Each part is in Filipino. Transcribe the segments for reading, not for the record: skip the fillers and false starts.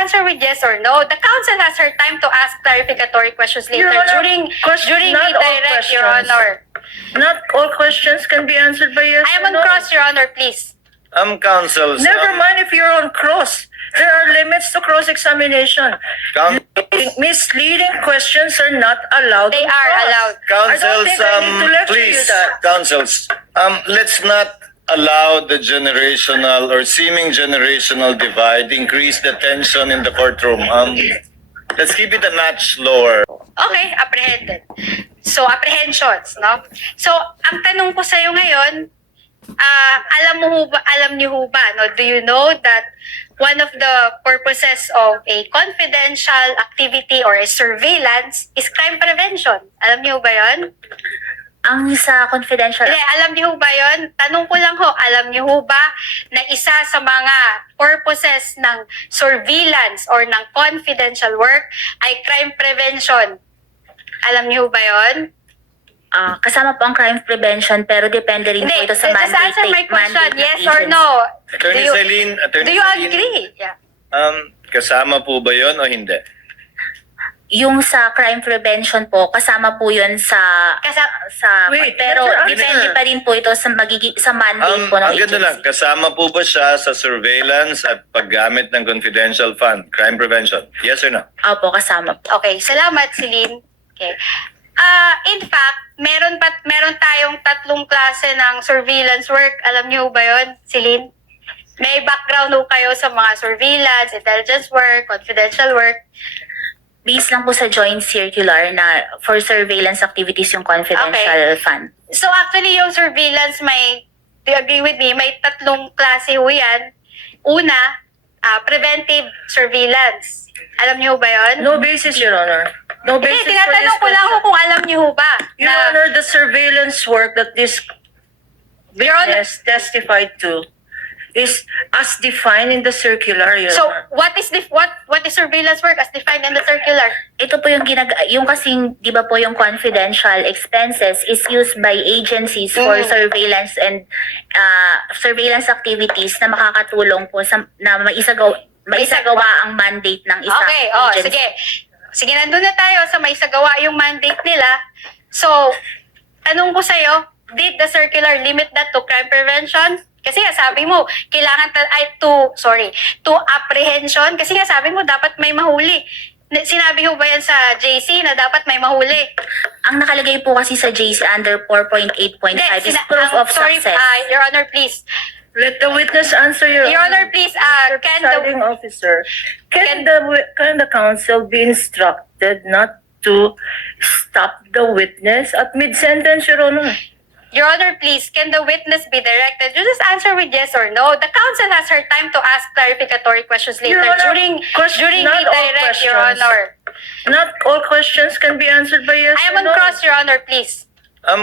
answer with yes or no. The council has her time to ask clarificatory questions later Your Honor, during not the all direct, Your questions. Honor. Not all questions can be answered by yes I am or on no. cross, Your Honor, please. Councils. Never mind if you're on cross. There are limits to cross-examination. Misleading questions are not allowed. They on are cross. allowed. I don't Councils, think I need to lecture you please, that. councils, let's not allow the generational or seeming generational divide increase the tension in the courtroom. Let's keep it a notch lower. Okay, apprehended. So, apprehensions, no? So, ang tanong ko sa'yo ngayon, alam niyo ho ba, no? Do you know that one of the purposes of a confidential activity or a surveillance is crime prevention? Alam niyo ba yon? Ang sa confidential... Hindi, alam niyo ba yon? Tanong ko lang ho, alam niyo ba na isa sa mga purposes ng surveillance or ng confidential work ay crime prevention? Alam niyo ba yon? kasama po ang crime prevention pero depende rin po Hindi, ito sa just mandate. answer my question, mandate ng yes or agency. no? Attorney Celine, Do you agree? Yeah. Kasama po ba yon o hindi? Yung sa crime prevention po, kasama po yun sa... Wait, pero let your depende answer. pa rin po ito sa, sa mandate po ng Ang ganda lang, agency. kasama po ba siya sa surveillance at paggamit ng confidential fund, crime prevention? Yes or no? Opo, kasama po. Okay, salamat, Celine. Okay. In fact, meron tayong tatlong klase ng surveillance work. Alam niyo ba yon, Celine? May background ho kayo sa mga surveillance, intelligence work, confidential work. Based lang po sa joint circular na for surveillance activities yung confidential fund. So actually, yung surveillance do you agree with me, may tatlong klase ho yan. Una, preventive surveillance. Alam niyo ba yon? No basis, Your Honor. No Hindi, basis for this tinatanong ko lang ho question. kung alam niyo ho ba. Your Honor, the surveillance work that this Your Honor- witness testified to is as defined in the circular, Your So, Honor. what is surveillance work as defined in the circular? Ito po yung yung kasing, di ba po yung confidential expenses is used by agencies for surveillance and surveillance activities na makakatulong po sa, na maisagawa ang mandate ng isang Okay, agency. sige. Sige, nandun na tayo sa may sagawa yung mandate nila. So, tanong ko sa'yo, did the circular limit that to crime prevention? Kasi nga sabi mo, kailangan to apprehension. Kasi nga sabi mo, dapat may mahuli. Sinabi mo ba yan sa JC na dapat may mahuli? Ang nakalagay po kasi sa JC under 4.8.5 is proof of success. Your Honor, please. Let the witness answer, Your Your Honor, please, Mr. can Presiding the... Officer, can the counsel be instructed not to stop the witness at mid-sentence, Your Honor? Your Honor, please, can the witness be directed? You just answer with yes or no. The counsel has her time to ask clarificatory questions later Your Honor, during not the all direct, Your questions. Honor. Not all questions can be answered by yes I am or on no. cross, Your Honor, please.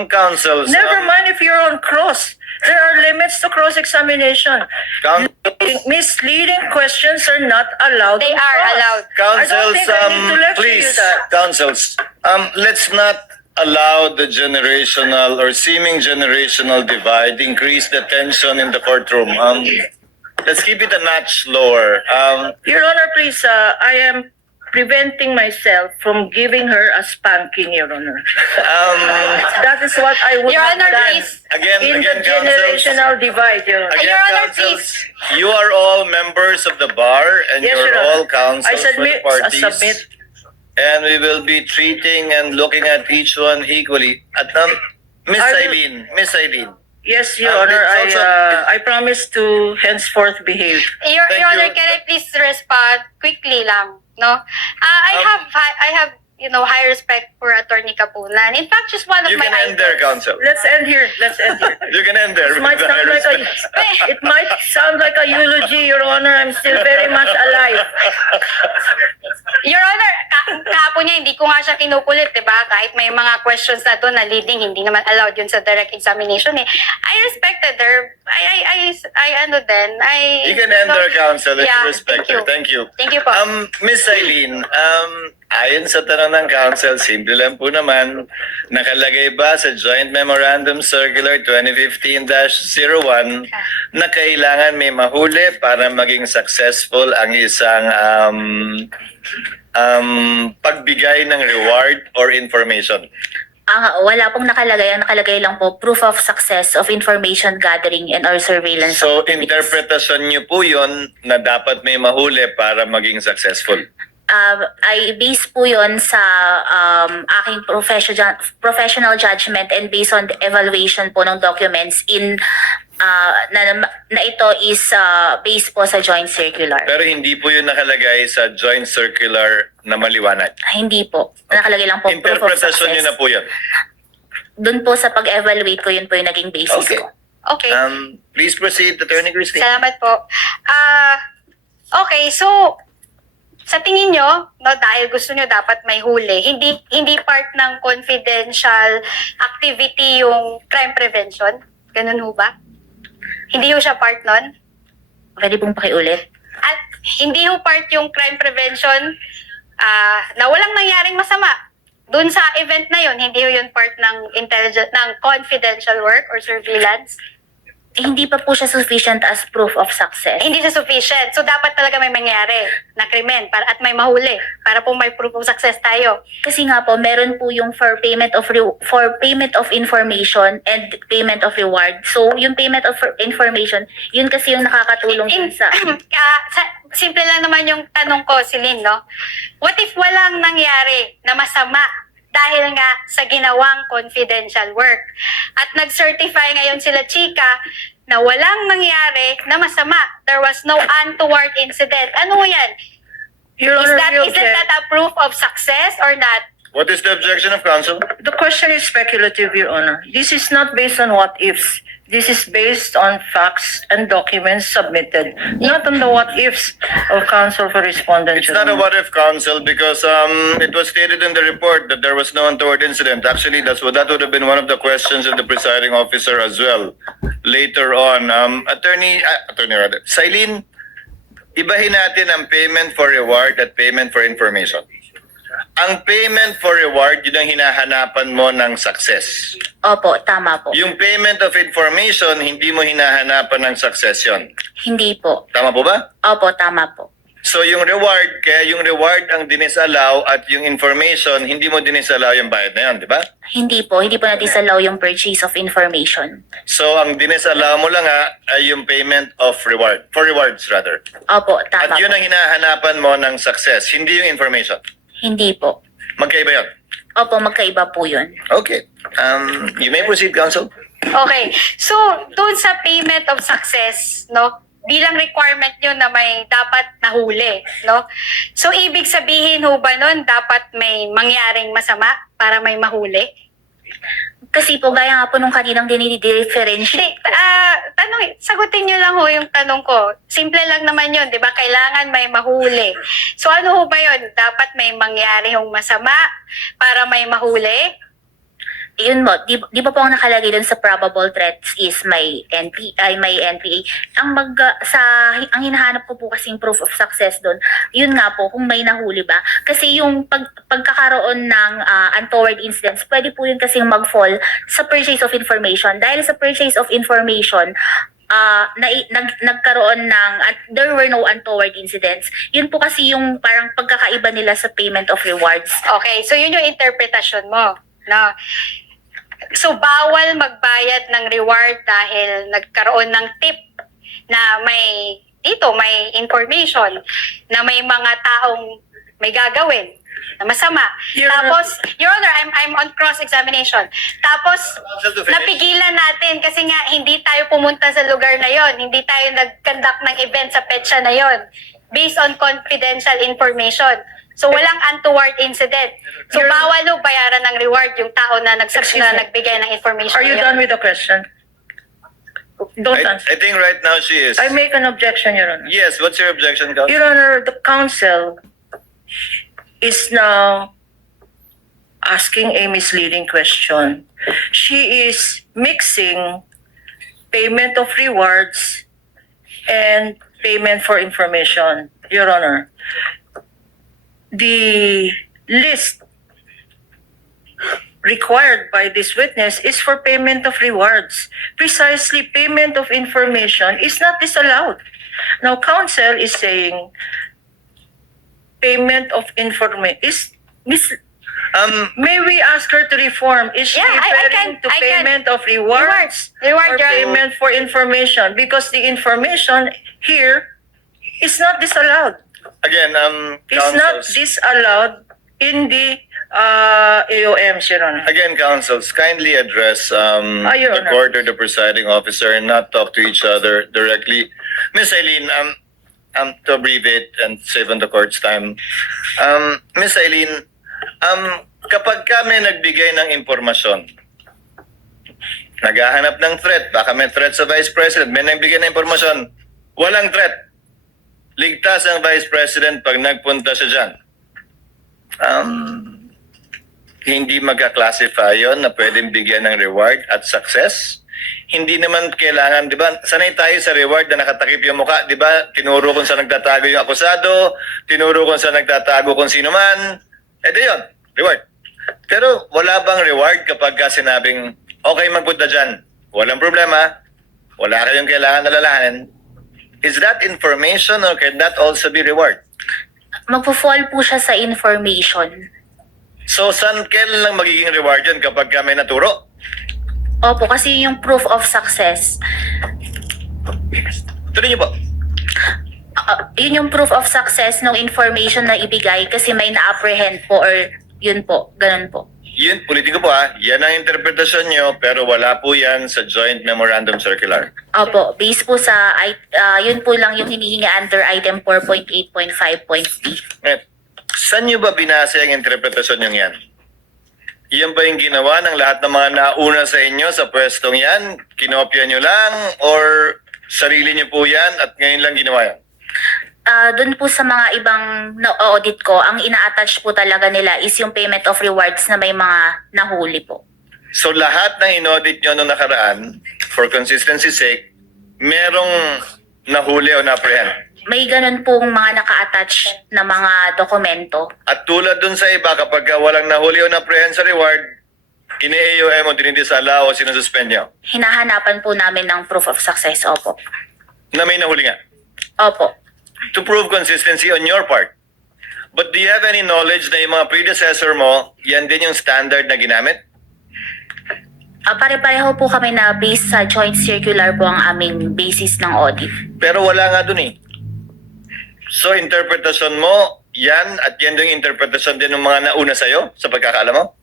Councils. Never mind if you're on cross. There are limits to cross-examination. Misleading questions are not allowed. They on are cross. allowed. I don't Councils, think I need to lecture you please, that. councils, let's not allow the generational or seeming generational divide increase the tension in the courtroom. Let's keep it a notch lower. Your Honor, please, I am preventing myself from giving her a spanking, Your Honor. That is what I would Your have Honor, done please. Again, in the councils. generational divide, Your Honor. Your Honor, councils, you are all members of the bar and Yes, you're Your Honor. all counsels I for the submit. parties. And we will be treating and looking at each one equally. At Miss I will- Eileen. Yes, Your Ah, Honor. it's also- I promise to henceforth behave. Your Thank Honor, you. can I please respond quickly lang, no? I have high respect for Attorney Kapunan. In fact, she's one of You my can end there, idols. counsel. Let's end here. Let's end here. You can end there. It might with the sound like respect. it might sound like a eulogy, Your Honor. I'm still very much alive. Your Honor, kahapon niya, hindi ko nga siya kinukulit, di ba? Kahit may mga questions na doon na leading, hindi naman allowed yun sa direct examination eh. I respected her. You can end there, counsel, if Yeah, you respect her. Thank you. Thank you po. Miss Eileen, Ayon sa tanong ng council, simple lang po naman, nakalagay ba sa Joint Memorandum Circular 2015-01 na kailangan may mahuli para maging successful ang isang pagbigay ng reward or information? Wala pong nakalagay. Ang nakalagay lang po, proof of success of information gathering and or surveillance So, activities. interpretasyon niyo po yun na dapat may mahuli para maging successful. I base po yon sa aking professional judgment and based on the evaluation po ng documents na ito is based po sa joint circular. Pero hindi po yun nakalagay sa joint circular na maliwanag. Hindi po. Nakalagay lang po proof of Interpretasyon niyo success. na po yun. Doon po sa pag-evaluate ko, yun po yung naging basis Okay. ko. Okay. Please proceed, Attorney Christine. Salamat po. Okay, so sa tingin nyo, no, dahil gusto nyo dapat may huli, hindi part ng confidential activity yung crime prevention? Ganun ho ba? Hindi ho siya part nun? Pwede pong pakiulit. At hindi ho part yung crime prevention na walang nangyaring masama. Doon sa event na yun, hindi ho yun part ng confidential work or surveillance. Hindi pa po siya sufficient as proof of success. Hindi siya sufficient. So, dapat talaga may mangyari na krimen at may mahuli para po may proof of success tayo. Kasi nga po, meron po yung for payment of information and payment of reward. So, yung payment of information, yun kasi yung nakakatulong din sa... Simple lang naman yung tanong ko, Celine, no? What if walang nangyari na masama dahil nga sa ginawang confidential work? At nag-certify ngayon sila Chika na walang nangyari na masama. There was no untoward incident. Ano yan? Your Honor, Isn't that a proof of success or not? What is the objection of counsel? the question is speculative, Your Honor. This is not based on what ifs. This is based on facts and documents submitted, not on the what ifs of counsel for respondent. It's Your not a Honor. what-if counsel because it was stated in the report that there was no untoward incident. Actually, that would have been one of the questions of the presiding officer as well later on. Attorney Silene, ibahin natin ang payment for reward at payment for information. Ang payment for reward, yun ang hinahanapan mo ng success. Opo, tama po. Yung payment of information, hindi mo hinahanapan ng success yun. Hindi po. Tama po ba? Opo, tama po. So yung reward, kaya yung reward ang dinisallow at yung information, hindi mo dinisallow yung bayad na yun, di ba? Hindi po natin salaw yung purchase of information. So ang dinisallow mo lang ay yung payment of reward, for rewards rather. Opo, At tama yun po. ang hinahanapan mo ng success, hindi yung information. Hindi po. Magkaiba yun. Opo, magkaiba po yun. Okay. You may proceed, counsel. Okay. So, doon sa payment of success, no? Bilang requirement nyo na may dapat nahuli, no? So, ibig sabihin ho ba nun, dapat may mangyaring masama para may mahuli? Kasi po, gaya nga po nung kaninang dinidifferentiate. Hindi, sagutin nyo lang ho yung tanong ko. Simple lang naman yun, di ba? Kailangan may mahuli. So, ano ho ba yun? Dapat may mangyari hong masama para may mahuli? Yun mo, di ba po ang nakalagay doon sa probable threats is may NPA. Ang hinahanap ko po kasing proof of success doon, yun nga po, kung may nahuli ba. Kasi yung pagkakaroon ng untoward incidents, pwede po yun kasing mag-fall sa purchase of information. Dahil sa purchase of information, nagkaroon ng there were no untoward incidents. Yun po kasi yung parang pagkakaiba nila sa payment of rewards. Okay, so yun yung interpretasyon mo. No? So, bawal magbayad ng reward dahil nagkaroon ng tip na may information na may mga taong may gagawin na masama. Tapos, Your Honor, I'm on cross-examination. Tapos, napigilan natin kasi nga hindi tayo pumunta sa lugar na yon, hindi tayo nag-conduct ng event sa petsa na yon based on confidential information. So, walang untoward incident. So, bawal ho bayaran ng reward yung tao na nagbigay ng information. Are you na yun. done with the question? Don't answer. I think right now she is. I make an objection, Your Honor. Yes, what's your objection, counsel? Your Honor, the counsel is now asking a misleading question. She is mixing payment of rewards and payment for information, Your Honor. The list required by this witness is for payment of rewards. Precisely, payment of information is not disallowed. Now, counsel is saying payment of information is may we ask her to reform? Is she Yeah, I referring can- to I can. payment of rewards Reward, or Your Honor. payment for information? Because the information here is not disallowed. Again, It's not counsels, disallowed in the AOMs, Your Honor. again, counsels, kindly address Your the Honor. court or the presiding officer and not talk to each other directly. Miss Eileen, to abbreviate and save on the court's time, Miss Eileen, kapag kami nagbigay ng impormasyon, naghahanap ng threat, baka may threat sa Vice President, may nagbigay ng impormasyon, walang threat. Ligtas ang Vice President pag nagpunta siya dyan. Hindi magka-classify yon na pwedeng bigyan ng reward at success. Hindi naman kailangan, di ba, sanay tayo sa reward na nakatakip yung mukha, di ba, tinuro kung saan nagtatago yung akusado, tinuro kung saan nagtatago kung sino man, di yun, reward. Pero wala bang reward kapag ka sinabing, okay, magpunta dyan, walang problema, wala kayong kailangan alalahanin. Is that information or can that also be reward? Magpo-fall po siya sa information. So, saan kailan lang magiging reward yun kapag ka may naturo? Opo, kasi yung proof of success, Tuloy niyo po. yun yung proof of success ng information na ibigay kasi may na-apprehend po or yun po, ganun po. Yun, ulitin ko po yan ang interpretasyon nyo, pero wala po yan sa Joint Memorandum Circular. Opo, based po sa, yun po lang yung hinihingi under item 4.8.5.b. Saan nyo ba binasa yung interpretasyon nyo yan? Yan ba yung ginawa ng lahat ng mga nauna sa inyo sa pwestong yan? Kinopya nyo lang? Or sarili nyo po yan at ngayon lang ginawa yan? Doon po sa mga ibang na-audit ko, ang ina-attach po talaga nila is yung payment of rewards na may mga nahuli po. So lahat ng inaudit nyo nung nakaraan, for consistency's sake, merong nahuli o na-apprehend. May ganun pong mga naka-attach na mga dokumento. At tulad dun sa iba, kapag walang nahuli o na-apprehend sa reward, ini-AOM o dinidisala o sinususpend nyo. Hinahanapan po namin ng proof of success, opo. Na may nahuli nga. Opo. To prove consistency on your part. But do you have any knowledge na yung mga predecessor mo, yan din yung standard na ginamit? Pare-pareho po kami na based sa joint circular po ang aming basis ng audit. Pero wala nga dun eh. So interpretasyon mo, yan at yan yung interpretasyon din ng mga nauna sa'yo sa pagkakaalam mo?